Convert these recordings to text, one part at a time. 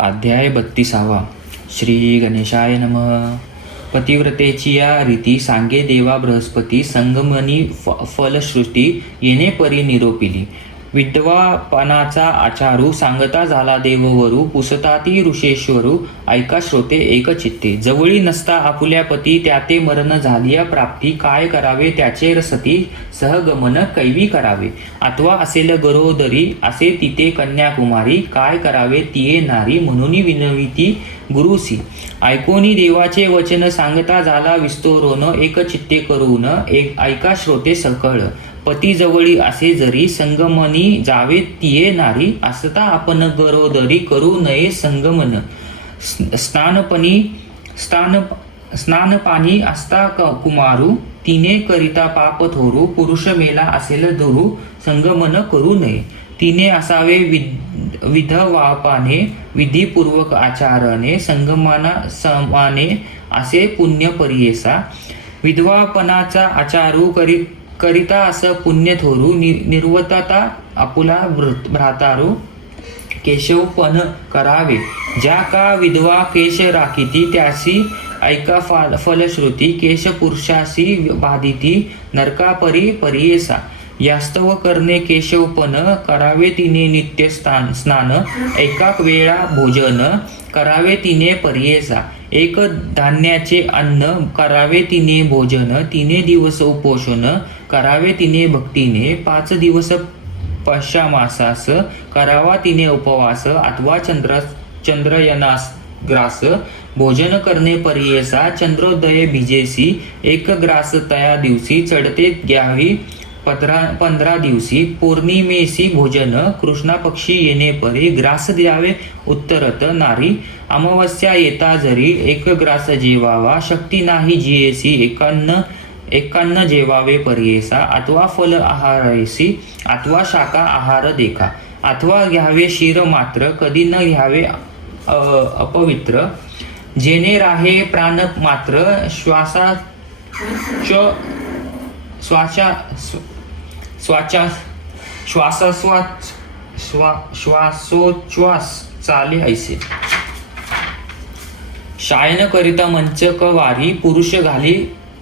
अध्याय 32. श्री गणेशाय नमः. पतिव्रतेची या रीती सांगे देवा बृहस्पती संगमनी फलश्रुती येणे परी निरोपिली. विद्वापनाचा आचारू सांगता झाला देववरू पुसताती ऋषेश्वरू ऐका श्रोते एकचित्ते. जवळी नसता आपुल्या पती त्याते मरण झालिया प्राप्ती. काय करावे त्याचे रसती सहगमन कैवी करावे. अथवा असेल गरोदरी असे तिथे कन्याकुमारी. काय करावे तिये नारी म्हणून विनविती गुरुसी. ऐकोनी देवाचे वचन सांगता झाला विस्तोरोन एकचित्ते करून ऐका श्रोते सकळ. पती जवळी असे जरी संगमनी जावे तिये नारी. असता आपण गरोदरी करू नये संगमन. स्नानपाणी असता कुमारू तिने करिता पाप थोरू. पुरुष मेला असेल धरू संगमन करू नये. तिने असावे विधवापाने विधीपूर्वक आचारणे. संगमना समाने असे पुण्य परियेसा. विधवापनाचा आचारू करिता असं पुण्य थोरू. निर्वतता आपुला भ्रातारू केशवपन करावे. ज्या का विधवा केश राखीती त्यासी ऐका फलश्रुती. केश पुरुषासी बाधिती नरकापरी परियेसा. यास्तव करणे केशवपन करावे तिने नित्य स्नान. एकाक वेळा भोजन करावे तिने परियेसा. एक धान्याचे अन्न करावे तिने भोजन. 3 दिवस उपोषण करावे तिने भक्तीने. 5 दिवस पश्चामासास करावा तिने उपवास. अथवा चंद्रयनास ग्रास भोजन करणे परियेसा. चंद्रोदय भिजेसी 1 ग्रास तया दिवशी. चढते घ्यावी 15 दिवशी. पौर्णिमेसी भोजन कृष्णा पक्षी येणे परी. ग्रास द्यावे उत्तरत नारी. अमावस्या येता जरी 1 ग्रास जेवावा. शक्ती नाही जियेसी एकान्न जेवावे परियेसा. अथवा फल आहारेसी अथवा शाखा आहार देखा. अथवा घ्यावे क्षीर मात्र कधी न घ्यावे अपवित्र. जेणे राहे प्राण मात्र श्वासोच्छ्वास चाले ऐसे. शायन करिता मंचक वारी. पुरुष घाली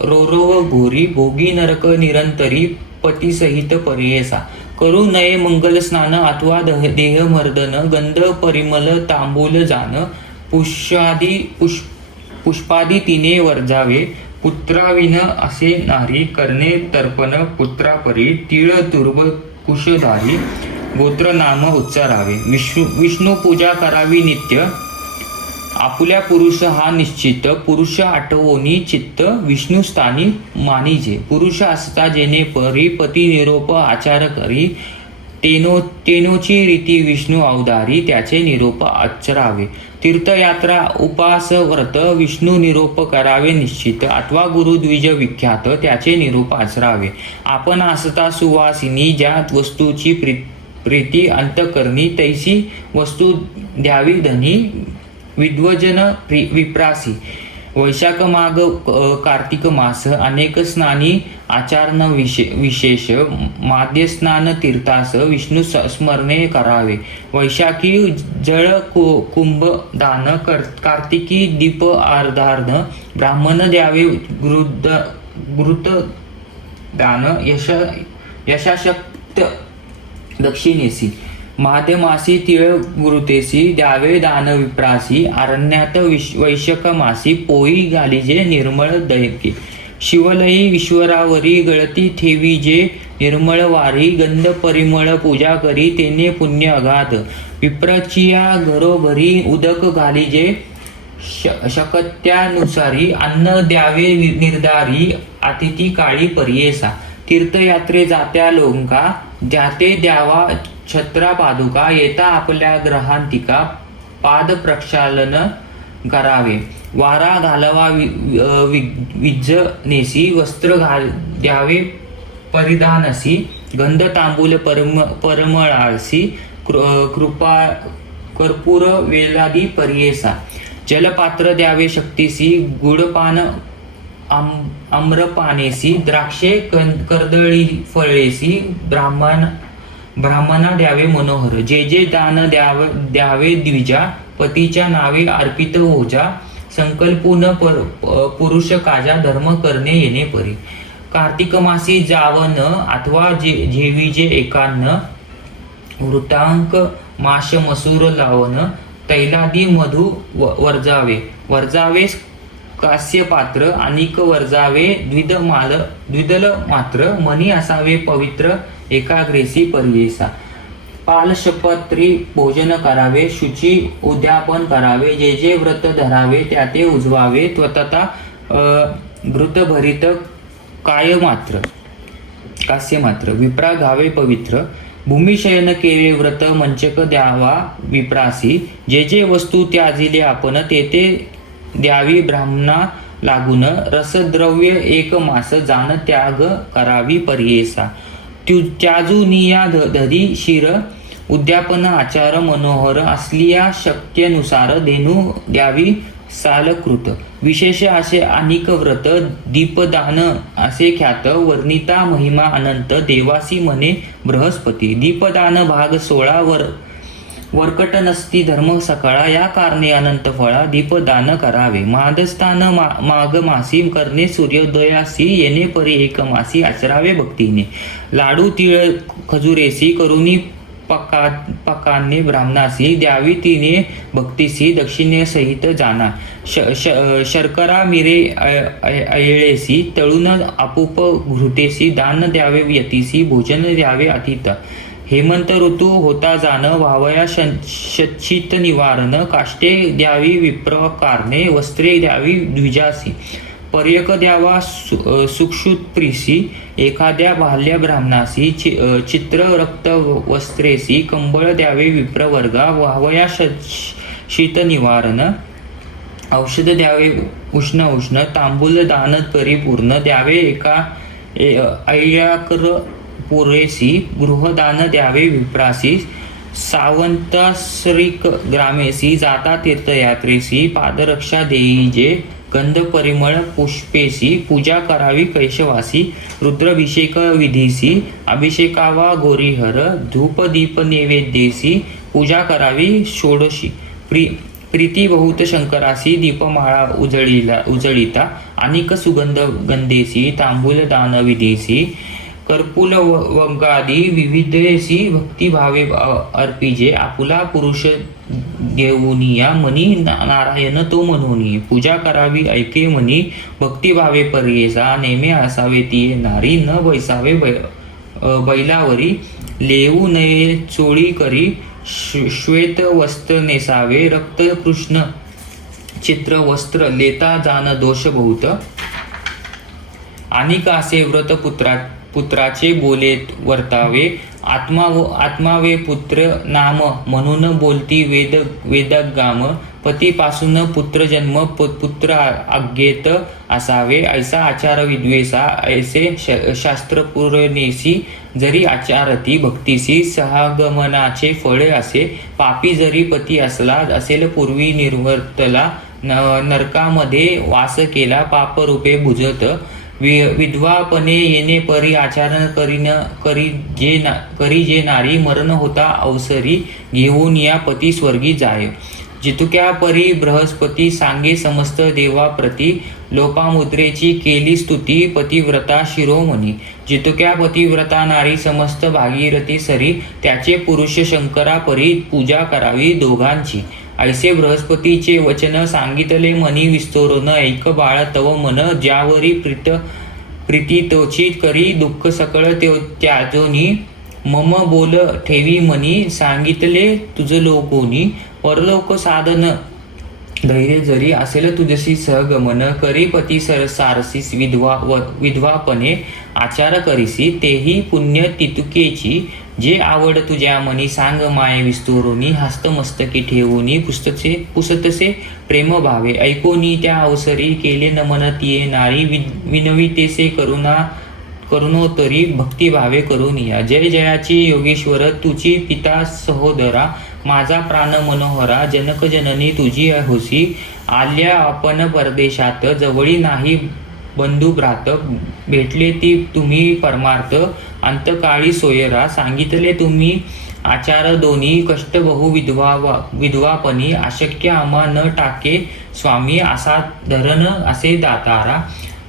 रोरव घोरी. भोगी नरक निरंतरी पतीसहित परियेसा. करू नये मंगल स्नान अथवा देहमर्दन. गंध परिमल तांबूल जान. पुष्पादी तिने वर्जावे. पुत्राविन असे नारी करणे तर्पण पुत्रापरी. तीळ दुर्भ कुशधारी गोत्र नाम उच्चारावे. विष्णू पूजा करावी नित्य. आपुल्या पुरुष हा निश्चित. पुरुष आठवोनी चित्त विष्णू स्थानी मानिजे. पुरुष असता जेणे परी पती निरोप आचार करी. तेनोची रीती विष्णू अवतारी त्याचे निरोप आचरावे. तीर्थयात्रा उपास व्रत विष्णू निरोप करावे निश्चित. अथवा गुरुद्विज विख्यात त्याचे निरोप आचरावे. आपण असता सुवासिनी ज्या वस्तूची प्रीती अंतकरणी तैसी वस्तू द्यावी धनी. विद्वजन विप्रासी. वैशाख माघ कार्तिक मास अनेक स्नानी आचारण विशेष. माद्य स्नान तीर्थास विष्णू स्मरणे करावे. वैशाखी जळ कुंभ दान. कार्तिकी दीप आर्धार्न. ब्राह्मण द्यावे घृत दान. यशाशक्त दक्षिणेसी. माध्यमासी तिळ गुरुतेसी द्यावे दान विप्रासी. अरण्यात वैशक मासी पोळी घालीजे निर्मळ दयके. शिवलयी ईश्वरावरी गळती ठेवी जे निर्मळ वारी. गंध परिमळ पूजा करी तेने पुण्य अगाध. विप्रचिया घरोघरी उदक घालीजे शकत्यानुसारी. अन्न द्यावे निर्धारी अतिथी काळी परियेसा. तीर्थयात्रे जात्या लोंका द्याते द्यावा छत्रा पादुका. येता आपल्या ग्रहांतिका पाद प्रक्षालन करावे. वारा घालवा विज्जनेसी. वस्त्र द्यावे परिधानसी. गंध तांबूल परमळासी. कर्पूर वेलादी परियेसा. जलपात्र द्यावे शक्तीसी. गुडपान आम्रपानेसी. द्राक्षे कर्दळी फळेसी. ब्राह्मणा द्यावे मनोहर. जे दान द्यावे द्विजा पतीच्या नावे अर्पित ओझा संकल्पून पुरुष काजा धर्म करणे येणे परी. कार्तिक मासी जावन अथवा जेविजे एकान्न वृतांक माश मसूर लावन तैलादी मधु वर्जावे. वर्जावे कास्य पात्र अनिक वर्जावे द्विदल मात्र मनी असावे पवित्र एकाग्रेसी परियेसा. पालशपत्री भोजन करावे शुची उद्यापन करावे जे जे व्रत धरावे त्या ते उजवावे त्वतता घृत भरित कास्य मात्र विप्रा घावे पवित्र. भूमिशयन केवे व्रत मंचक द्यावा विप्रासी जे जे वस्तू त्याजिले आपण ते ते द्यावी ब्राह्मणा लागून. रसद्रव्य एक मास जाण त्याग करावी परियेसा. त्याजुनिया दधी शिर उद्यापन आचार मनोहर असलिया शक्यनुसार धेनू द्यावी सालकृत. विशेष असे अनिक व्रत दीपदान असे ख्यात वर्णिता महिमा अनंत देवासी म्हणे बृहस्पती. दीपदान भाग 16 वरकट नसती धर्म सकाळा या कारणे अनंत फळा दीपदान करावे. मादस्थान माघ मासी करणे सूर्योदयासी येणे परी एक मासी आचरावे भक्तीने. लाडू तिळ खजुरेसी करुणी पकाने ब्राह्मणासी द्यावी तिने भक्तीसी दक्षिणेसहित जाना. शर्करा मिरे अयळेसी तळून आपुप घृतेसी दान द्यावे यतीसी भोजन द्यावे अतिथ. हेमंत ऋतू होता जाण व्हावया शतशीत निवारण. काष्टे द्यावी विप्रकारणे वस्त्रे द्यावी द्विजासी. पर्यक द्यावा सुक्षुत्प्रीसी एखाद्या बाह्य ब्राह्मणासी. चित्र रक्त वस्त्रेसी कंबळ द्यावे विप्रवर्गा व्हावया शीत निवारण. औषध द्यावे उष्ण तांबूल दान परिपूर्ण द्यावे एका ऐयाकर पुरेसी. गृहदान द्यावे विप्रासी. सावंतासरिक ग्रामेसी जाता तीर्थयात्रेसी. पादरक्षा देईजे गंध परिमळ पुष्पेसी. पूजा करावी कैशवासी. रुद्राभिषेक विधीसी अभिषेकावा गोरीहर. धूप दीप नैवेद्येसी पूजा करावी षोडशी. प्रीती बहुत शंकरासी दीपमाळा उजळीता. अनिक सुगंध गंधेसी तांबूल दान विधीसी. कर्पूल वंगादी विविधेसी भक्तिभावे अर्पिजे. आपुला पुरुष घेऊनिया मनी नारायण तो म्हणूनी. पूजा करावी ऐके मनी भक्तिभावे परियेसा. नेमे असावे ती नारी न बैसावे बैलावरी. लेऊ नये चोळी करी श्वेत वस्त्र नेसावे. रक्त कृष्ण चित्र वस्त्र लेता जाण दोष बहुत. अनिक असे व्रत पुत्राचे बोले वर्तावे. आत्मावे पुत्र नाम म्हणून बोलती वेदगाम. पतीपासून पुत्र जन्म पुत्र आज्ञेत असावे. ऐसा आचार विद्वेषा ऐसे शास्त्र पुरणेसी. जरी आचारती भक्तीसी सहागमनाचे फळे असे. पापी जरी पती असला असेल पूर्वी निर्वर्तला. नरकामध्ये वास केला पापरूपे भुजत. विधवापणे येणे परी आचरण करी जे नारी. मरण होता अवसरी घेऊन या पती स्वर्गी जाय. जितुक्या परी बृहस्पती सांगे समस्त देवाप्रती. लोपामुद्रेची केली स्तुती पतिव्रता शिरोमणी. जितुक्या पतिव्रता नारी समस्त भागीरथी सरी. त्याचे पुरुष शंकरा परी पूजा करावी दोघांची. ऐसे बृहस्पतीचे वचन सांगितले मनी विस्तोरण. ऐक बाळ तव मन ज्यावरी प्रीती तोची करी. दुःख सकळ त्याजोनी मम बोल ठेवी मनी. सांगितले तुझ लोकोनी परलोक साधन. धैर्य जरी असेल तुझशी सहगमन. करी पती सारसीस विधवापणे आचार करीसी. तेही पुण्य तितुकेची जे आवड तुझ्या मनी. सांग माय विस्तोरुनी हस्तमस्तकी ठेवूनी. पुसतसे प्रेम भावे ऐकोनी त्या अवसरी. केले नमन तिये नारी विनवितेसे करुणोतरी भक्तिभावे करुनिया. जय जयाची योगेश्वर तुझी पिता सहोदरा. माझा प्राण मनोहरा जनक जननी तुझी होसी. आल्या आपण परदेशात जवळी नाही बंधू भ्रात. भेटले ती तुम्ही परमार्थ अंतकाळी सोयरा. सांगितले तुम्ही आचार दोन्ही कष्ट बहु विधवापणी अशक्य आम्हा न टाके स्वामी असा धरण असे दातारा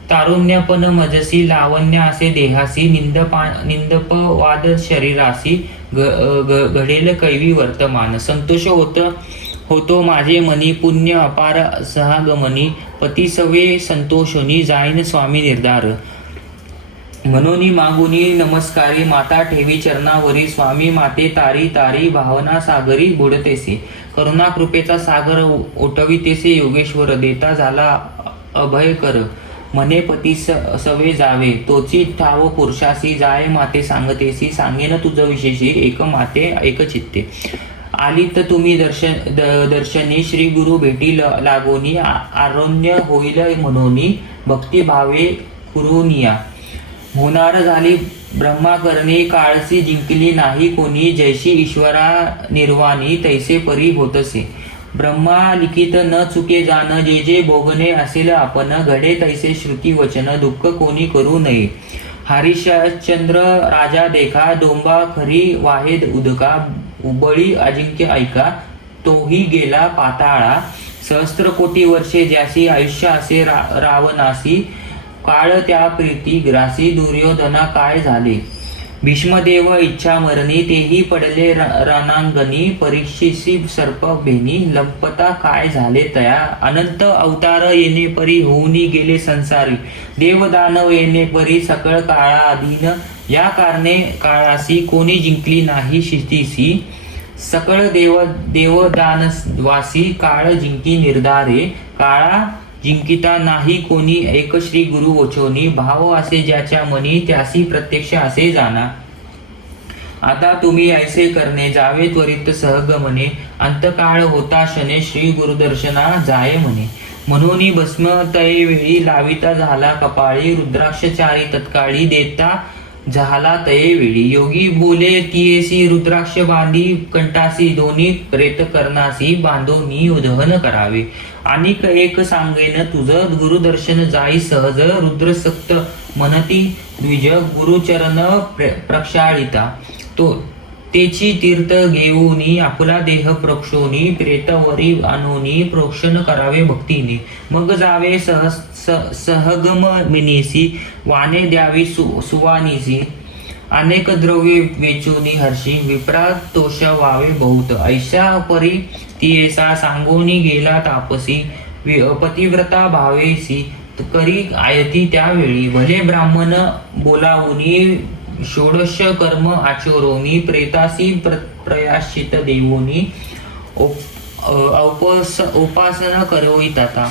तारुण्यपण मजसी लावण्य असे देहासी निंदपवाद शरीरासी घडेल कैवी वर्तमान संतोष होतो माझे मनी पुण्य अपार सहागमनी पती सवे संतोषोनी जाईन स्वामी निर्धार म्हणून मागुनी नमस्कारी माता ठेवी चरणावरी स्वामी माते तारी तारी भावना सागरी बुडतेसे करुणा कृपेचा सागर ओटवितेसे योगेश्वर देता झाला अभय कर म्हणे पती सवे जावे तोची ठाव पुरुषासी जाय माते सांगतेसी सांगेन तुझ विशेषी एक माते एक चित्ते आली तर तुम्ही दर्शनी श्री गुरु भेटी लागोनी आरोण्य होईल म्हणोनी भक्तिभावे कुरुनिया होणार झाली ब्रह्मा करणे काळसी जिंकली नाही कोणी जैशी ईश्वरा निर्वाणी तैसे परी होतसे ब्रह्मा लिखित न चुके जाण जे जे भोगणे असेल आपण घडे तैसे श्रुती वचन दुःख कोणी करू नये हरिश्चंद्र राजा देखा डोंबा खरी वाहेद उदका उबळी अजिंक्य ऐका तोही गेला पाताळा सहस्त्र कोटी वर्षे ज्यासी आयुष्य असे रावणासी काळ त्या प्रीती ग्रासी दुर्योधना काय झाले भीष्मदेव इच्छा मरणी तेही पडले रणांगणी परीक्षेसी सर्प भेनी लंपता काय झाले तया अनंत अवतार येणे परी होऊनी गेले संसारी देवदानव येणे परी सकळ काळा अधीन या कारणे काळासी कोणी जिंकली नाही शितीसी सकळ देवदानवासी काळ जिंकी निर्धारे काळा जिंकिता नाही कोणी एक श्री गुरु वचोनी भाव असे ज्याच्या मनी त्यासी प्रत्यक्ष असे जाना आता तुम्ही ऐसे करणे जावे त्वरित सहगमने अंतकाळ होता शने श्री गुरुदर्शना जाय म्हणे म्हणून भस्म तये वेळी लाविता झाला कपाळी रुद्राक्षचारी तत्काळी देता झाला तये वेळी योगी बोले तियेसी रुद्राक्ष बांधी कंठासी दोन्ही प्रेत करणासी बांधोनी दहन करावे आणि एक सांगेन तुझ गुरुदर्शन जाई सहज रुद्रसक्त मनती द्विज गुरुचरण प्रक्षाळिता तो तेची तीर्थ घेऊनी आपला देह प्रोक्षोनी प्रेतवरी आणोनी प्रोक्षण करावे भक्तीने मग जावे सहगमनिसी वाने द्यावी सुवानिसी अनेक द्रव्ये वेचूनी हर्षी विप्रा तोष वावे बहुत ऐशा परी तियेसा सांगोनी गेला तापसी पतिव्रता भावेसी करी आयती त्यावेळी भले ब्राह्मण बोलावूनी षोडश कर्म आचरोनी प्रेतासी प्रयाश्चित देवोनी उपासना करविता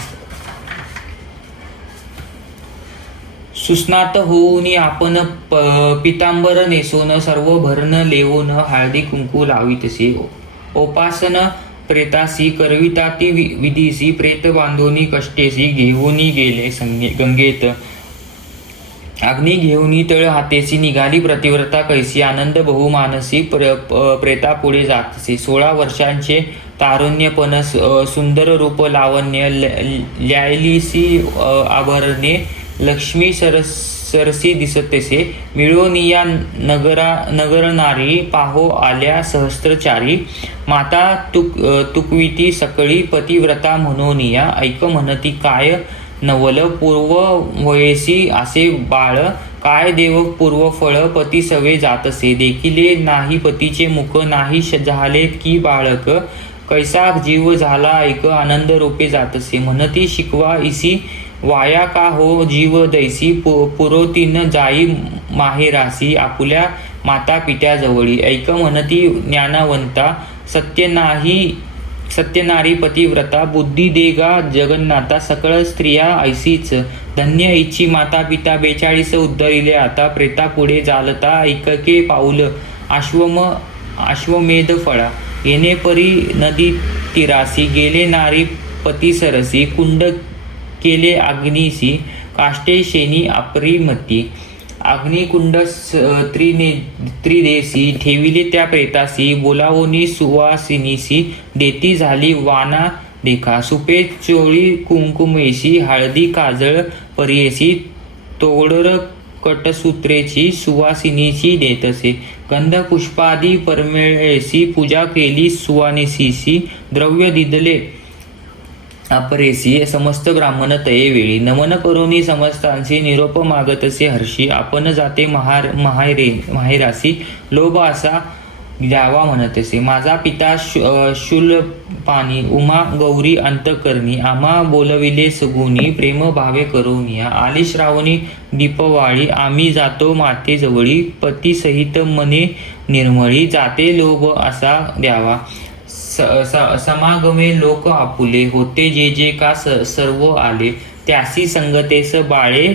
सुस्नात होऊनी आपण पितांबर नेसोन सर्व भरण लेवोन हळदी कुंकू लावितसे उपासन प्रेतासी करविता ती विधीसी प्रेत बांधोनी कष्टेसी घेऊनी गेले गंगेत अग्नी घेऊनी तळ हातेसी निघाली प्रतिव्रता कैसी आनंद बहुमानसी प्रेता पुढे जातसे 16 वर्षांचे तारुण्यपण सुंदर रूप लावण्य ल्यायलीसी आभरणे लक्ष्मी सरसी दिसतेसे मिळोनिया नगरनारी पाहो आल्या सहस्त्रचारी माता तुकविती सकळी पतिव्रता म्हणोनिया ऐक म्हणती काय नवल पूर्व वयसी असे बाळ काय देव पूर्व फळ पती सवे जातसे देखिले नाही पतीचे मुख नाही झाले की बाळक कैसा जीव झाला ऐक आनंद रूपे जातसे म्हणती शिकवा इसी वाया का हो जीव दैसी पुरोतीन जाई माहेरासी आपुल्या माता पित्याजवळी ऐक म्हणती ज्ञानवंता सत्यनारी पतिव्रता बुद्धी देगा जगन्नाथा सकळ स्त्रिया ऐसीच धन्य इच्छी माता पिता 42 उद्धरिले आता प्रेता पुढे जालता ऐकके पाऊल अश्वमेध फळा येणे परी नदी तिरासी गेले नारी पती सरसी कुंड केले अग्निसी काष्टे शेनी अप्रिमती अग्निकुंड त्रिदेसी ठेविले त्या प्रेतासी बोलावोनी सुवासिनीसी देती झाली वाना देखा सुपे चोळी कुंकुमेशी हळदी काजळ परियेसी तोडर कटसूत्रेची सुवासिनीची देतसे गंध पुष्पादी परमेळेसी पूजा केली सुवानिसीसी द्रव्य दिदले अपरेसी समस्त ब्राह्मण तये वेळी नमन करोनी समस्तांसी निरोप मागतसे हर्षी आपण जाते माहेरासी लोभ असा द्यावा म्हणतसे माझा पिता शूलपाणी उमा गौरी अंतकरणी आम्हा बोलविले सगुनी प्रेम भावे करोनिया आली श्रावणी दीपवाळी आम्ही जातो माते जवळी पती सहित मने निर्मळी जाते लोभ असा द्यावा समागमे लोक आपुले होते जे का सर्व आले त्यासी संगतेस बाळे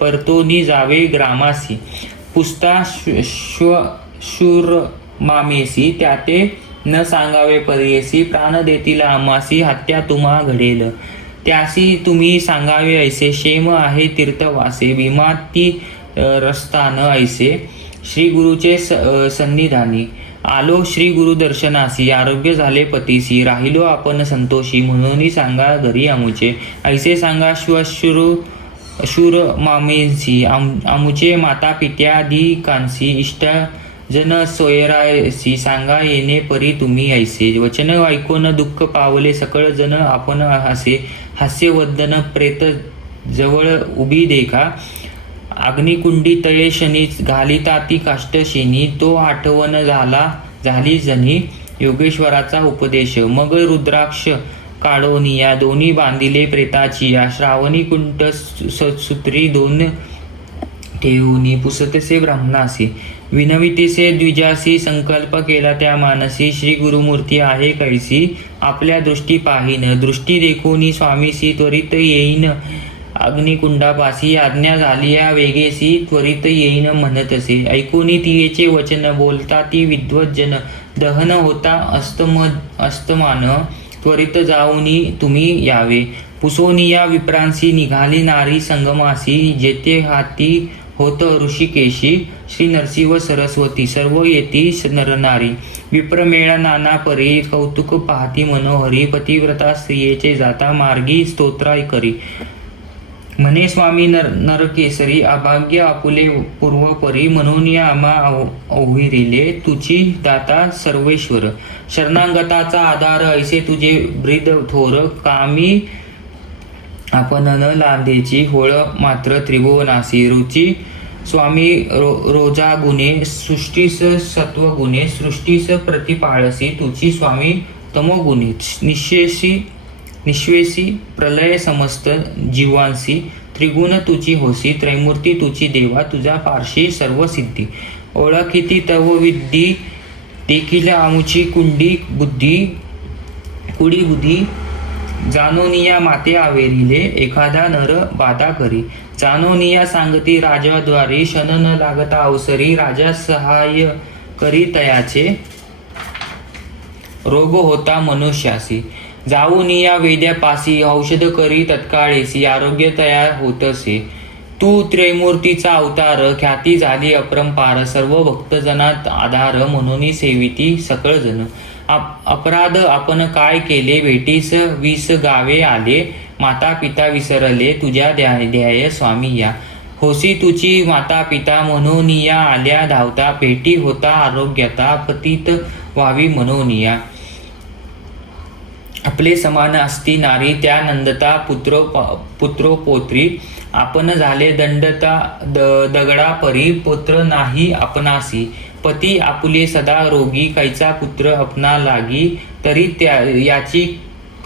परतोनी जावे ग्रामासी पुस्ता शूर मामेसी त्याते न सांगावे परेसी प्राण देतील आमासी हत्या तुम्हा घडेल त्यासी तुम्ही सांगावे ऐसे शेम आहे तीर्थवासे भीमाती रस्तान ऐसे श्री गुरुचे सन्निधानी आलो श्री गुरु दर्शनासी आरोग्य झाले पतीसी राहिलो आपण संतोषी म्हणून सांगा घरी आमुचे ऐसे सांगा शूर मामेसी आमुचे माता पित्यादी कांसी इष्ट जन सोयरासी सांगा येणे परी तुम्ही ऐसे वचन ऐकून दुःख पावले सकळ जन आपण हसे हास्यवदन प्रेत जवळ उभी देखा अग्निकुंडी तळे शनी घालिता ती काष्टशेनी तो आठवण झाली जनी योगेश्वराचा उपदेश मग रुद्राक्ष काढोनिया दोन्ही बांधिले प्रेताची या श्रावणी कुंट सूत्री दोन ठेवूनी पुसतसे ब्राह्मणासी विनवितीसे द्विजासी संकल्प केला त्या मानसी श्री गुरुमूर्ती आहे कैसी आपल्या दृष्टी पाहीन दृष्टी देखोनी स्वामीसी त्वरित येईन अग्निकुंडापासी आज्ञा झालिया वेगेसी त्वरित येईन म्हणतसे ऐकूनी तियेचे वचन बोलता ती विद्वज्जन दहन होता अस्तमान त्वरित जाऊनी तुम्ही यावे पुसोनिया विप्रांसी निघाली नारी संगमासी जेथे हाती होत ऋषिकेशी श्री नरसिंह सरस्वती सर्व येती नरनारी विप्रमेळा नाना परी कौतुक पाहती मनोहरी पतिव्रता स्त्रियेचे जाता मार्गी स्तोत्रा करी म्हणे स्वामी नरकेसरी अभाग्य आपुले पूर्वपरी म्हणून या आम्हा ओहिरिले तुझी दाता सर्वेश्वर शरणांगताचा आधार ऐसे तुझे ब्रीद थोर कामी आपण न लांदेची होळ मात्र त्रिभुवनासी रुची स्वामी रोजा गुणे सृष्टीस सत्वगुणे सृष्टीस प्रतिपाळसी तुझी स्वामी तमोगुणे निश्वेसी प्रलय समस्त जीवांसी त्रिगुण तुझी होसी त्रैमूर्ती तुझी देवा तुझ्या पार्शी सर्व सिद्धी ओळखिती तव विद्धी देखील आमुची कुडी बुद्धी जानोनिया माते आवेरिले एखादा नर बाधा करी जानोनिया सांगती राजाद्वारी शन न लागता अवसरी राजा सहाय्य करी तयाचे रोग होता मनुष्यासी जाऊनिया वेद्यापासी औषध करी तत्काळेसी आरोग्य तयार होतसे तू त्रैमूर्तीचा अवतार ख्याती झाली अपरंपार सर्व भक्तजनात आधार म्हणून सेविती सकळ जन अपराध आपण काय केले भेटीस 20 गावे आले माता पिता विसरले तुझ्या ध्याय स्वामी या होसी तुझी माता पिता म्हणून या आल्या धावता भेटी होता आरोग्यता पतित व्हावी म्हणून या आपले समान असती नारी त्या नंदता पुत्रोपोत्री आपण झाले दंडता दगडा परी पुत्र नाही आपणासी पती आपुले सदा रोगी कैचा पुत्र अपना लागी तरी याची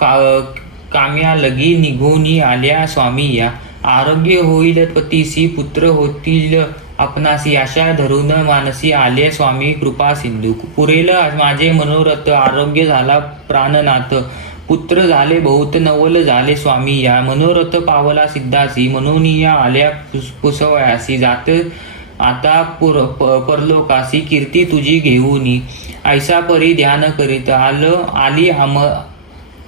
काम्या लगी निघून आल्या स्वामी या आरोग्य होईल पतीसी पुत्र होतील आपणासी आशा धरून मानसी आले स्वामी कृपा सिंधू पुरेल माझे मनोरथ आरोग्य झाला प्राणनाथ पुत्र झाले बहुत नवल झाले स्वामी या मनोरथ पावला सिद्धासी म्हणून या आल्या पुसवयासी जात आता परलोकासी कीर्ती तुझी घेऊनी ऐसा परी ध्यान करीत आली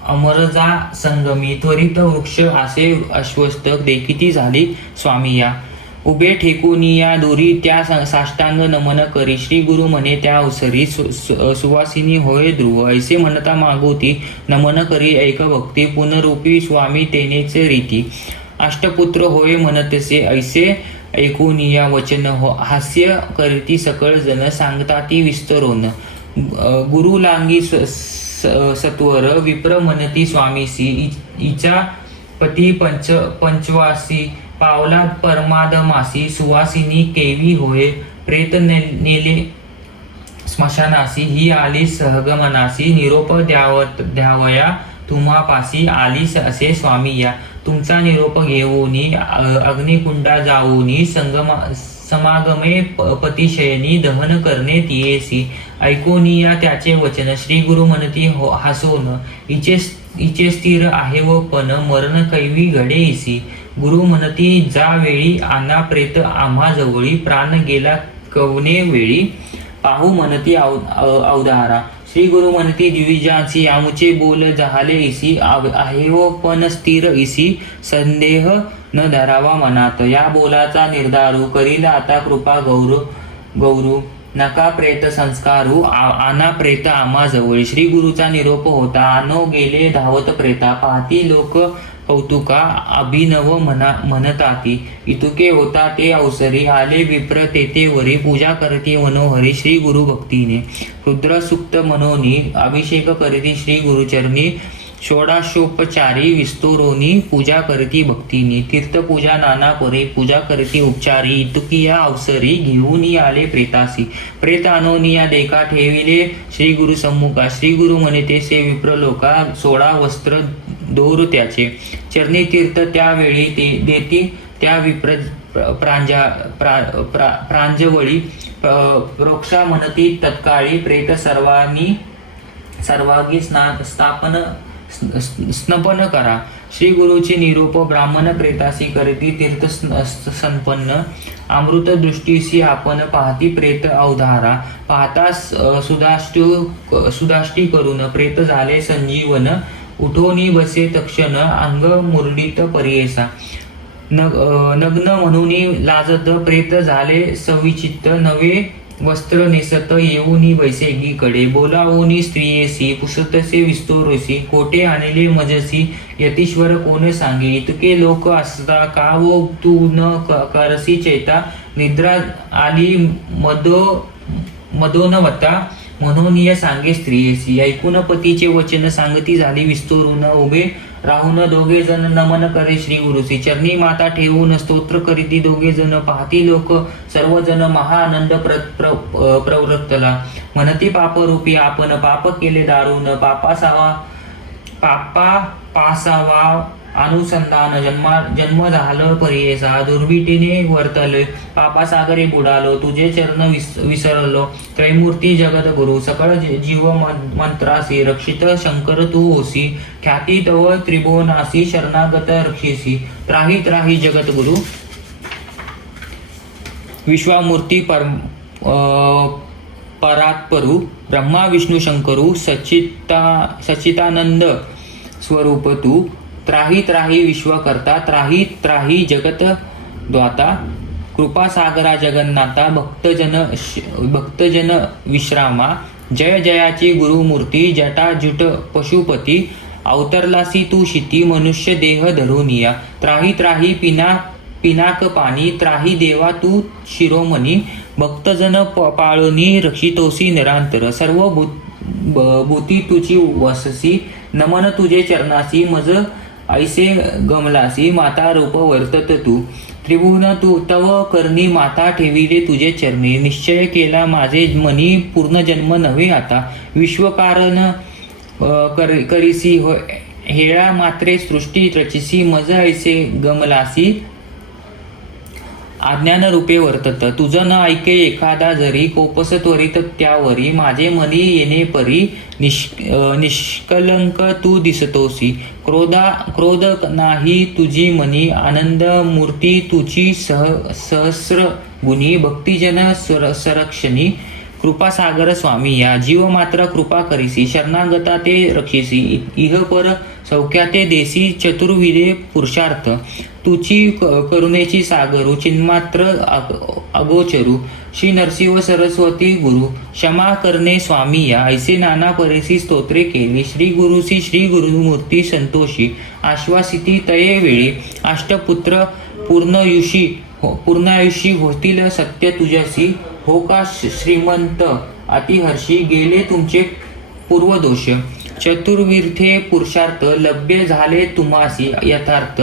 अमरजा संगमी त्वरित वृक्ष असे अश्वस्त देखिती झाली स्वामी या उभे ठेकुनी या दोरी त्या साष्टांग नमन करी श्री गुरु म्हणे त्या अवसरी सुवासिनी होय ध्रुव ऐसे म्हणता मागोती नमन करी ऐक भक्ती पुनरूपी स्वामी तेनेच रीती अष्टपुत्र होय म्हणतसे ऐसे ऐकून या वचन हास्य करीती सकळ जन सांगता ती विस्तरोन गुरु लांगी सत्वर विप्र म्हणती स्वामीसी इचा पती पंचवासी पावला परमादमासी सुवासिनी केवी होय प्रेत नेले स्मशानासी ही आली सहगमनासी निरोप द्यावया तुम्हापासी आलीस असे स्वामी या तुमचा निरोप घेऊनी अग्निकुंडा जाऊनी समागमे पतिशयनी दहन करणे तियेसी ऐकूनी या त्याचे वचन श्री गुरु म्हणती हसोन इचे स्थिर आहे व पण मरण कैवी घडेसी गुरु म्हणती जा वेळी आना प्रेत आम्हा जवळी प्राण गेला कवने वेळी पाहू म्हणती अवधारा श्री गुरु म्हणती द्विजाची आमुचे बोल जहाले इसी आहे व पण स्थिर इसी संदेह न धरावा मनात या बोलाचा निर्धारू करील आता कृपा गौरू नका प्रेत संस्कारू आना प्रेत आम्हा जवळ श्री गुरुचा निरोप होता आनो गेले धावत प्रेता पाहती लोक कौतुका अभिनव म्हणताती इतुके होता ते अवसरी आले विप्र तेथे वरी पूजा करती मनोहरी श्री गुरु भक्तीने रुद्र सुक्त मनोनी अभिषेक करती श्री गुरुचरणी षोडाशोपचारी विस्तोरोनी पूजा करती भक्तीने तीर्थपूजा नाना परे पूजा करती उपचारी इतुकिया अवसरी घेऊन आले प्रेतासी प्रेत आणोनिया देखा ठेविले श्री गुरु सम्मुखा श्री गुरु म्हणते से विप्र लोका सोळा वस्त्र दोर त्याचे चरणी तीर्थ त्यावेळी ते देती त्या विप्र प्रांजवळी प्रोक्षा म्हणती तत्काळी प्रेत सर्वांगी स्नपन करा श्री गुरुचे निरोप ब्राह्मण प्रेतासी करती तीर्थ संपन्न अमृत दृष्टीसी आपण पाहती प्रेत अवधारा पाहता सुदाष्टी करून प्रेत झाले संजीवन उठोनी बसे तक्षण अंग मुरडीत परियेसा नग्न म्हणून लाजत प्रेत झाले सविचित्त नवे वस्त्र नेसत येऊनी बैसेगीकडे बोलावोनी स्त्रियेसी पुसतसे विस्तोरसी कोठे आणले मजसी यतीश्वर कोण सांगे इतके लोक असता का वो तू न करसी चैता निद्रा आली मदोनवता म्हणून या सांगे स्त्रियेसी ऐकून पतीचे वचन सांगती झाली विस्तोरून उभे राहून दोघे जण नमन करे श्री गुरुसी चरणी माता ठेवून स्तोत्र करीती दोघे जण पाहती लोक सर्वजण महाआनंद प्रवृत्तला म्हणती पापरूपी आपण पाप केले दारुण पापा पासावा अनुसंधान जन्म झालं परियेसा दुर्भिटीने वर्तले पापासागरे बुडालो तुझे चरण विसरलो त्रैमूर्ती जगत गुरु सकळ जीव मंत्रासी रक्षित शंकर तू होसी ख्याती तव त्रिभुवनासी शरणागत रक्षिसी त्राही त्राही जगत गुरु विश्वामूर्ती परात्परू ब्रह्मा विष्णू शंकरू सच्चितानंद स्वरूप तू त्राही त्राही विश्वकर्ता त्राही त्राही जगत द्वाता कृपा सागरा जगन्नाथा भक्तजन विश्रामा जय जयाची गुरुमूर्ती जटाजुट पशुपती अवतरलासी तू शिती मनुष्य देह धरुनिया त्राही त्राही पिनाक पाणी त्राही देवा तू शिरोमणी भक्तजन पाळोनी रक्षितोसी निरांतर सर्व भूती तुझी वससी नमन तुझे चरणासी मज ऐसे गमलासी माता रूप वर्तत तू त्रिभुवन तू तव करणी माता ठेविले तुझे चरणी निश्चय केला माझे मनी पूर्ण जन्म नव्हे आता विश्वकारण करीसी हेळा मात्रे सृष्टी रचिसी मज ऐसे गमलासी अज्ञान रूपे वर्तत तुझं न ऐके एखादा जरी कोपस त्वरित त्यावरी माझे मनी येणे परी निष्कलंक तू दिसतोसी क्रोध नाही तुझी मनी आनंद मूर्ती तुझी सहस्र गुणी भक्तिजन संरक्षणी कृपासागर स्वामी या जीव मात्र कृपा करीसी शरणागता ते रक्षिसी इह पर सौख्याते देसी चतुर्विधे पुरुषार्थ तुची करुणेची सागरू चिन्मात्र अगोचरू श्री नरसिंह सरस्वती गुरु क्षमा करणे स्वामी या ऐसे नाना परेसी स्तोत्रे केली श्री गुरुसी श्री गुरुमूर्ती संतोषी आश्वासिती तये वेळी अष्टपुत्र पूर्णयुषी पूर्णायुषी होतील सत्य तुझ्यासी, हो का श्रीमंत अतिहर्षी, गेले तुमचे पूर्वदोष, चतुर्विर्थे पुरुषार्थ, लभ्य झाले तुम्हासी यथार्थ,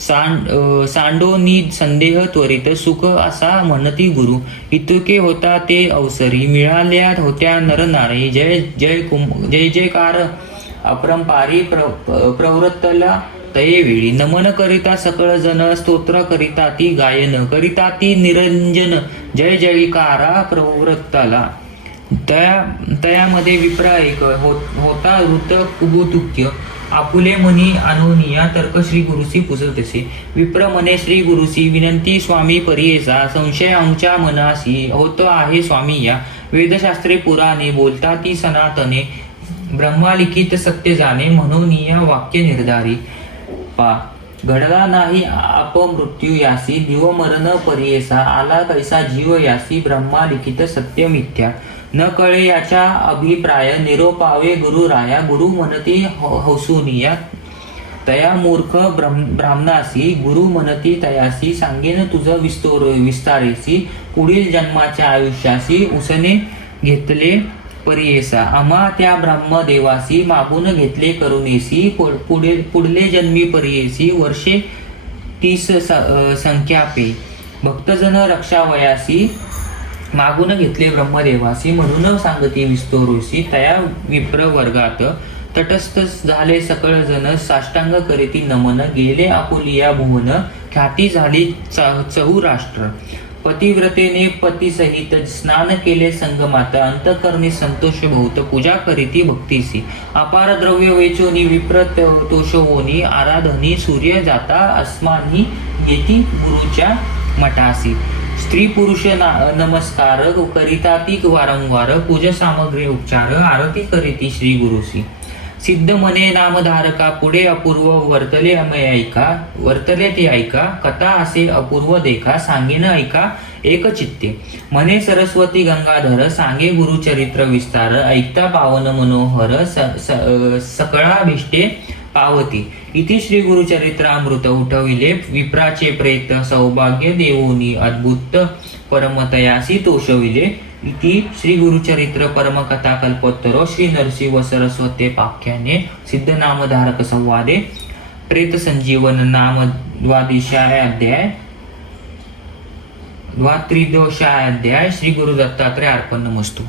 सांडो नि संदेह त्वरित, सुख असा म्हणती गुरु, इतके होता ते अवसरी, मिळाल्या होत्या नरनारी, जय जय जय जयकार अपरंपारी, प्रवृत्तला तये वेळी, नमन करिता सकळ जन, स्तोत्र करिता ती गायन, करिता ती निरंजन, जय जयकारा प्रवृत्ताला. तयामध्ये विप्रा एक, होता ऋत कुबुतुक्य, आपुले मनी अनुनिया, तर्क श्री गुरुसी पुसतसे, विप्र मने श्री गुरुसी, विनंती स्वामी परियेसा, संशय आमच्या मनासी, होत आहे स्वामी या, वेदशास्त्रे पुराणे, बोलता ती सनातने, ब्रह्मालिखित सत्य जाणे, म्हणून या वाक्य निर्धारी. घडला नाही अपमृत्यू यासी, दिव मरण परियेसा, आला कैसा जीव यासी, ब्रह्मा लिखित सत्य मिथ्या, न कळे याचा अभिप्राय, निरोपावे गुरु राया, गुरु म्हणती हौसुनिया, तया मूर्ख ब्राह्मणासी, गुरु म्हणती तयासी, सांगेन तुझं विस्तारेसी, पुढील जन्माच्या आयुष्यासी, उसने घेतले परियेसा, आम्हा त्या ब्रह्मदेवासी, मागून घेतले करुणेसी, पुढले जन्मी परियेसी, वर्षे 30 संख्यापे, भक्तजन रक्षावयासी, मागून घेतले ब्रह्मदेवासी, म्हणून सांगती विस्तोरोसी, तया विप्र वर्गात तटस्थ झाले सकळ जन, साष्टांग करीती नमन, गेले आपुलिया भुवन, ख्याती झाली चहुराष्ट्र, पतिव्रतेने पतीसहित स्नान केले संगमात, अंतकरणी संतोष बहुत, पूजा करीती भक्तीसी, अपार द्रव्य वेचोनी, विप्र तोषवोनी, आराधनी, सूर्य जाता अस्मानी, येती गुरुच्या मठासी, स्त्री पुरुष नमस्कार करिता ती वारंवार, पूजा सामग्री उपचार, आरती करीती श्री गुरुसी, सिद्ध मने नामधारका, पुढे अपूर्व वर्तले ते ऐका, कथा असे अपूर्व देखा, सांगेन ऐका एक चित्ते, म्हणे सरस्वती गंगाधर, सांगे गुरुचरित्र विस्तार, ऐकता पावन मनोहर, सकळाभिष्टे पावती, इति श्री गुरुचरित्रामृत उठविले, विप्राचे प्रेत सौभाग्य देवोनी, अद्भुत परमतयासी तोषविले, इति श्री गुरुचरित्र परमकथा कल्पोत्तरो श्री नरसिंह सरस्वते पाख्याने, सिद्ध नामधारक संवादे, प्रेत संजीवन नाम द्वात्रिदोषाध्याय, श्री गुरु दत्तात्रय अर्पण नमस्तु.